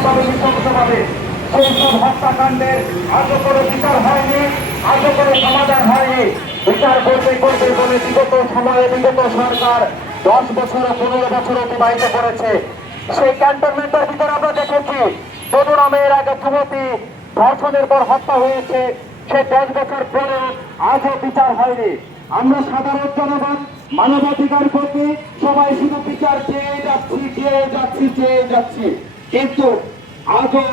নির্মমভাবে নৃশংসভাবে সেইসব হত্যাকাণ্ডের আজও কোনো বিচার হয়নি, আজও কোনো সমাধান হয়নি। বিচার করতে করতে বলে বিগত সময়ে বিগত সরকার 10 বছর 15 বছর অতিবাহিত করেছে। সেই ক্যান্টনমেন্টের ভিতরে আমরা দেখেছি তরুণামের আগে যুবতী ধর্ষণের পর হত্যা হয়েছে, সে 10 বছর পরে আজও বিচার হয়নি। আমরা সাধারণ জনগণ মানবাধিকার কর্মী সবাই শুধু বিচার চেয়ে যাচ্ছি, কিন্তু আজও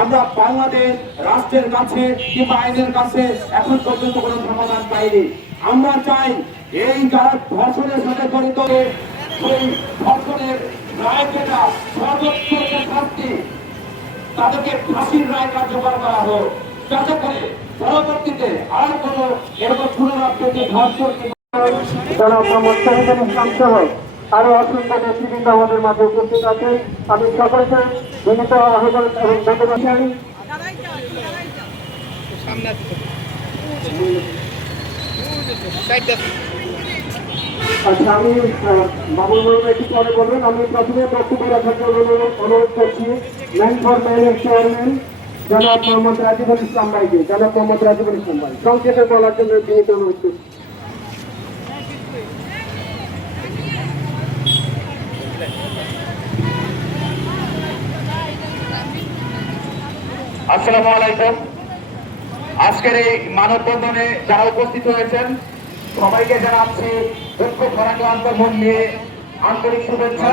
আমরা বাংলাদেশ রাষ্ট্রের কাছে কিংবা আইনের কাছে এখন পর্যন্ত কোনো সমাধান পাইনি। আমরা চাই এই যারা ধর্ষণের সাথে জড়িত সেই ধর্ষণের রায় যেটা সর্বোচ্চ শাস্তি, তাদেরকে ফাঁসির রায় কার্যকর করা হোক, যাতে করে পরবর্তীতে আর কোনো এরকম পুনরাবৃত্তি ধর্ষণ জনাব মোহাম্মদ শহীদুল ইসলাম সহ আরো অসংখ্য নেতৃবৃন্দ আমাদের মাঝে উপস্থিত আছেন। আমি সকলকে বিনীত আহ্বান এবং ধন্যবাদ জানাই। আচ্ছা, আমি বাবুল বলবো একটু পরে বলবেন। আমি প্রথমে বক্তব্য রাখার জন্য অনুরোধ করছি ম্যান ফর ম্যানের চেয়ারম্যান জনাব মোহাম্মদ রাজিবুল ইসলাম ভাইকে। জনাব মোহাম্মদ রাজিবুল ইসলাম ভাই সংক্ষেপে বলার জন্য বিনীত অনুরোধ করছি। আসসালামু আলাইকুম। আজকের এই মানববন্ধনে যারা উপস্থিত হয়েছেন সবাইকে জানাচ্ছি দুঃখ ভরাক্রান্ত মন নিয়ে আন্তরিক শুভেচ্ছা।